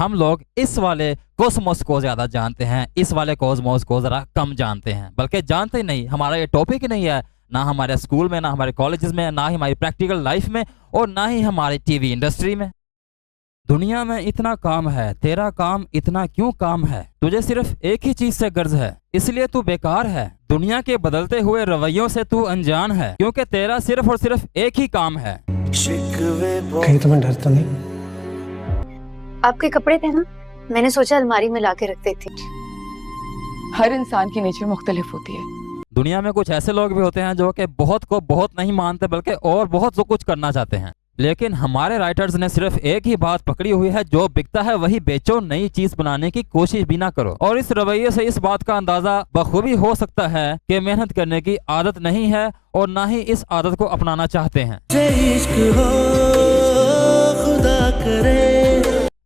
हम लोग इस वाले कोसमोस को ज्यादा जानते हैं, इस वाले कोसमोस को जरा कम जानते हैं, बल्कि जानते ही नहीं। हमारा ये टॉपिक ही नहीं है, ना हमारे स्कूल में, ना हमारे कॉलेजेस में, ना ही हमारी प्रैक्टिकल लाइफ में, और ना ही हमारी टीवी इंडस्ट्री में। दुनिया में इतना काम है, तेरा काम इतना क्यों काम है? तुझे सिर्फ एक ही चीज से गर्ज है, इसलिए तू बेकार है। दुनिया के बदलते हुए रवैयों से तू अनजान है, क्योंकि तेरा सिर्फ और सिर्फ एक ही काम है। कहीं तुम्हें डर तो नहीं? आपके कपड़े थे ना, मैंने सोचा अलमारी में ला के रख देती। हर इंसान की नेचर मुख्तलिफ होती है। दुनिया में कुछ ऐसे लोग भी होते हैं जो कि बहुत को बहुत नहीं मानते, बल्कि और बहुत जो कुछ करना चाहते हैं। लेकिन हमारे राइटर्स ने सिर्फ एक ही बात पकड़ी हुई है, जो बिकता है वही बेचो, नई चीज बनाने की कोशिश भी ना करो। और इस रवैये से इस बात का अंदाजा बखूबी हो सकता है कि मेहनत करने की आदत नहीं है और ना ही इस आदत को अपनाना चाहते हैं।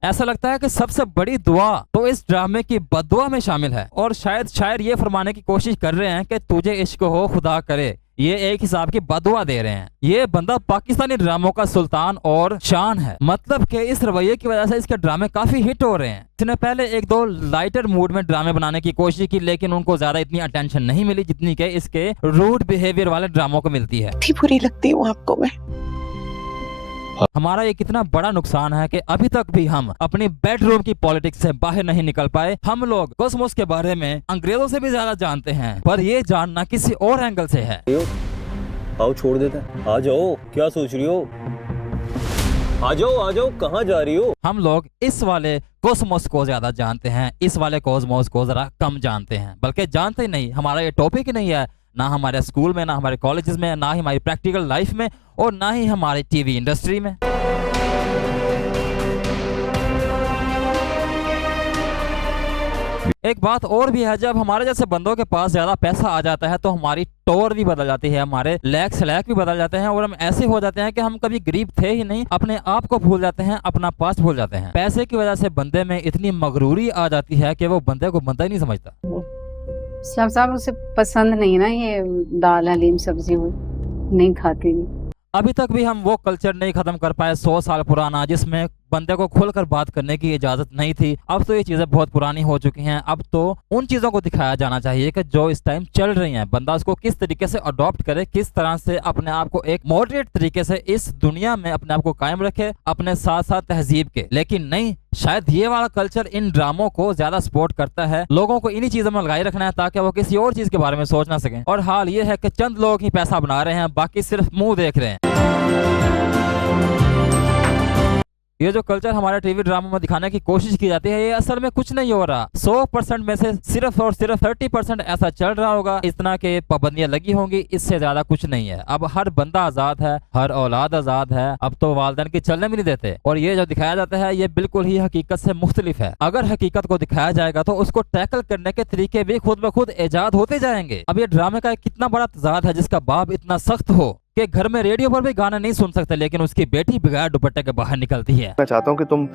ऐसा लगता है कि सबसे बड़ी दुआ तो इस ड्रामे की बददुआ में शामिल है, और शायद शायर ये फरमाने की कोशिश कर रहे हैं कि तुझे इश्क हो खुदा करे। ये एक हिसाब की बददुआ दे रहे हैं। ये बंदा पाकिस्तानी ड्रामों का सुल्तान और शान है, मतलब कि इस रवैये की वजह से इसके ड्रामे काफी हिट हो रहे हैं। इसने पहले एक दो लाइटर मूड में ड्रामे बनाने की कोशिश की, लेकिन उनको ज्यादा इतनी अटेंशन नहीं मिली जितनी कि इसके रूड बिहेवियर वाले ड्रामों को मिलती है। बुरी लगती हूँ आपको मैं। हमारा ये कितना बड़ा नुकसान है कि अभी तक भी हम अपनी बेडरूम की पॉलिटिक्स से बाहर नहीं निकल पाए। हम लोग कोसमोस के बारे में अंग्रेजों से भी ज्यादा जानते हैं, पर ये जानना किसी और एंगल से है। आओ छोड़ देते हैं। आ जाओ, क्या सोच रही हो? आ जाओ, कहाँ जा रही हो? हम लोग इस वाले कोसमोस को ज्यादा जानते हैं, इस वाले कोसमोस को जरा कम जानते हैं, बल्कि जानते ही नहीं। हमारा ये टॉपिक ही नहीं है, ना हमारे स्कूल में, ना हमारे कॉलेजेस में, ना ही हमारी प्रैक्टिकल लाइफ में, और ना ही हमारी टीवी इंडस्ट्री में। एक बात और भी है, जब हमारे जैसे बंदों के पास ज्यादा पैसा आ जाता है तो हमारी टोर भी बदल जाती है, हमारे लैक स्लैक भी बदल जाते हैं, और हम ऐसे हो जाते हैं कि हम कभी गरीब थे ही नहीं, अपने आप को भूल जाते हैं, अपना पास्ट भूल जाते हैं। पैसे की वजह से बंदे में इतनी मगरूरी आ जाती है कि वो बंदे को बंदा ही नहीं समझता। साहब उसे पसंद नहीं ना ये दाल हलीम सब्जी, वो नहीं खाती। अभी तक भी हम वो कल्चर नहीं खत्म कर पाए 100 साल पुराना, जिसमें बंदे को खुलकर बात करने की इजाजत नहीं थी। अब तो ये चीजें बहुत पुरानी हो चुकी हैं। अब तो उन चीजों को दिखाया जाना चाहिए कि जो इस टाइम चल रही हैं। बंदा उसको किस तरीके से अडॉप्ट करे, किस तरह से अपने आप को एक मॉडरेट तरीके से इस दुनिया में अपने आप को कायम रखे, अपने साथ साथ तहजीब के। लेकिन नहीं, शायद ये वाला कल्चर इन ड्रामों को ज्यादा सपोर्ट करता है। लोगों को इन्हीं चीजों में लगाए रखना है ताकि वो किसी और चीज के बारे में सोच ना सकें। और हाल ये है कि चंद लोग ही पैसा बना रहे हैं, बाकी सिर्फ मुंह देख रहे हैं। ये जो कल्चर हमारे टीवी ड्रामा में दिखाने की कोशिश की जाती है, ये असल में कुछ नहीं हो रहा। 100% में से सिर्फ और सिर्फ 30% ऐसा चल रहा होगा, इतना के पाबंदियां लगी होंगी, इससे ज्यादा कुछ नहीं है। अब हर बंदा आजाद है, हर औलाद आजाद है। अब तो वालिदैन की चलने भी नहीं देते, और ये जो दिखाया जाता है ये बिल्कुल ही हकीकत से मुख्तलिफ है। अगर हकीकत को दिखाया जाएगा तो उसको टैकल करने के तरीके भी खुद ब खुद ईजाद होते जाएंगे। अब ये ड्रामे का कितना बड़ा तजाद है, जिसका बाप इतना सख्त हो कि घर में रेडियो पर भी गाना नहीं सुन सकते, लेकिन उसकी बेटी बगैर दुपट्टे के बाहर निकलती है। मैं चाहता हूँ कि तुम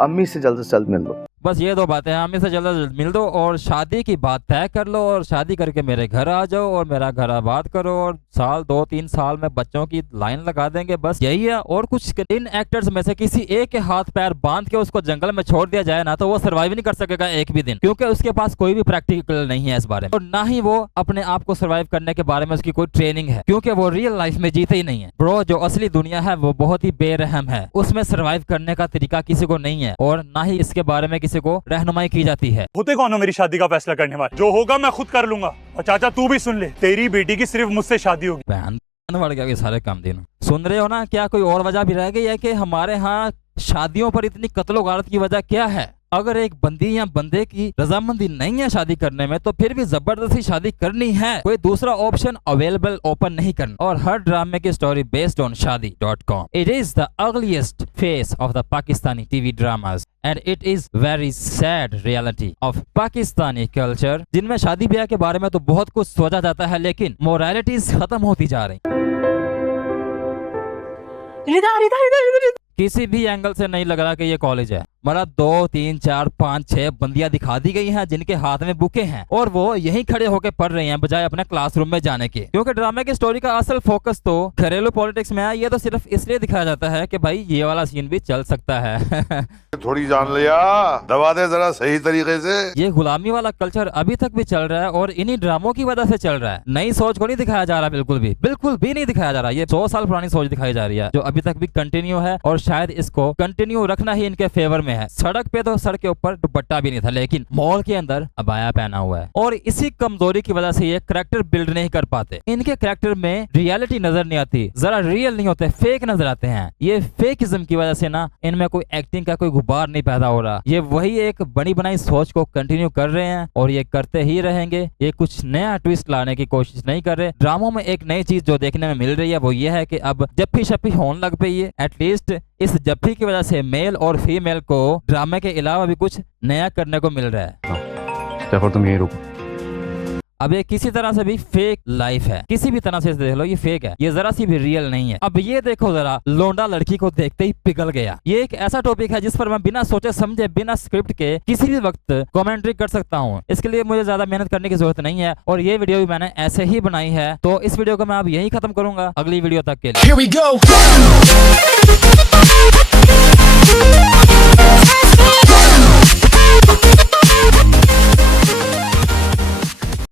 अम्मी से जल्द मिल लो। बस ये दो बातें हैं, अम्मी से जल्द मिल दो और शादी की बात तय कर लो, और शादी करके मेरे घर आ जाओ और मेरा घर आबाद करो, और साल 2-3 साल में बच्चों की लाइन लगा देंगे। बस यही है। और कुछ इन एक्टर्स में से किसी एक के हाथ पैर बांध के उसको जंगल में छोड़ दिया जाए ना, तो वो सर्वाइव नहीं कर सकेगा एक भी दिन, क्योंकि उसके पास कोई भी प्रैक्टिकल नहीं है इस बारे में, और ना ही वो अपने आप को सर्वाइव करने के बारे में उसकी कोई ट्रेनिंग है, क्योंकि वो रियल लाइफ में जीते ही नहीं है। ब्रो, जो असली दुनिया है वो बहुत ही बेरहम है, उसमें सर्वाइव करने का तरीका किसी को नहीं है, और ना ही इसके बारे में किसी को रहनुमाई की जाती है। होते कौन हो मेरी शादी का फैसला करने वाले? जो होगा मैं खुद कर लूंगा। और चाचा तू भी सुन ले, तेरी बेटी की सिर्फ मुझसे शादी होगी। बढ़ गया सारे काम दिन सुन रहे हो ना? क्या कोई और वजह भी रह गई है कि हमारे यहाँ शादियों पर इतनी कत्लो गारत की वजह क्या है? अगर एक बंदी या बंदे की रजामंदी नहीं है शादी करने में, तो फिर भी जबरदस्ती शादी करनी है। कोई दूसरा ऑप्शन अवेलेबल ओपन नहीं करना। और हर ड्रामे की स्टोरी बेस्ड ऑन शादी.com। It is the ugliest face of the Pakistani TV dramas and it is very sad reality of Pakistani culture, जिनमें शादी ब्याह के बारे में तो बहुत कुछ सोचा जाता है, लेकिन मोरालिटीज खत्म होती जा रही। किसी भी एंगल से नहीं लग रहा कि ये कॉलेज है। मतलब 2 3 4 5 6 बंदियां दिखा दी गई हैं जिनके हाथ में बुकें हैं और वो यहीं खड़े होकर पढ़ रहे हैं बजाय अपने क्लासरूम में जाने के, क्योंकि ड्रामे की स्टोरी का असल फोकस तो घरेलू पॉलिटिक्स में है। ये तो सिर्फ इसलिए दिखाया जाता है कि भाई ये वाला सीन भी चल सकता है। थोड़ी जान लिया, दबा दे जरा सही तरीके से। ये गुलामी वाला कल्चर अभी तक भी चल रहा है और इन्हीं ड्रामों की वजह से चल रहा है। नई सोच को नहीं दिखाया जा रहा, बिल्कुल भी नहीं दिखाया जा रहा। ये 100 साल पुरानी सोच दिखाई जा रही है जो अभी तक भी कंटिन्यू है और शायद इसको कंटिन्यू रखना ही इनके फेवर में है। सड़क पे तो सर के ऊपर दुपट्टा भी नहीं था, लेकिन मॉल के अंदर अबाया पहना हुआ है और इसी कमजोरी की वजह से ये करैक्टर बिल्ड नहीं कर पाते। इनके करैक्टर में रियलिटी नजर नहीं आती, जरा रियल नहीं होते, फेक नजर आते हैं। ये फेकिज्म की वजह से ना इनमें कोई एक्टिंग का कोई गुबार नहीं पैदा हो रहा। ये वही एक बनी बनाई सोच को कंटिन्यू कर रहे हैं और ये करते ही रहेंगे। ये कुछ नया ट्विस्ट लाने की कोशिश नहीं कर रहे। ड्रामों में एक नई चीज जो देखने में मिल रही है वो ये है कि अब जप्फी शप्पी होने लग पई है। एटलीस्ट इस जप्फी की वजह से मेल और फीमेल को ड्रामे के अलावा भी कुछ नया करने को मिल रहा है। जफर तुम यहीं रुको। अब ये किसी तरह से भी फेक लाइफ है, किसी भी तरह से देख लो ये फेक है, ये जरा सी भी रियल नहीं है। अब ये देखो जरा, लोंडा लड़की को देखते ही पिघल गया। ये एक ऐसा टॉपिक है जिस पर मैं बिना सोचे समझे बिना स्क्रिप्ट के किसी भी वक्त कमेंट्री कर सकता हूँ। इसके लिए मुझे ज्यादा मेहनत करने की जरूरत नहीं है और ये वीडियो भी मैंने ऐसे ही बनाई है। तो इस वीडियो को मैं अब यही खत्म करूंगा, अगली वीडियो तक के लिए।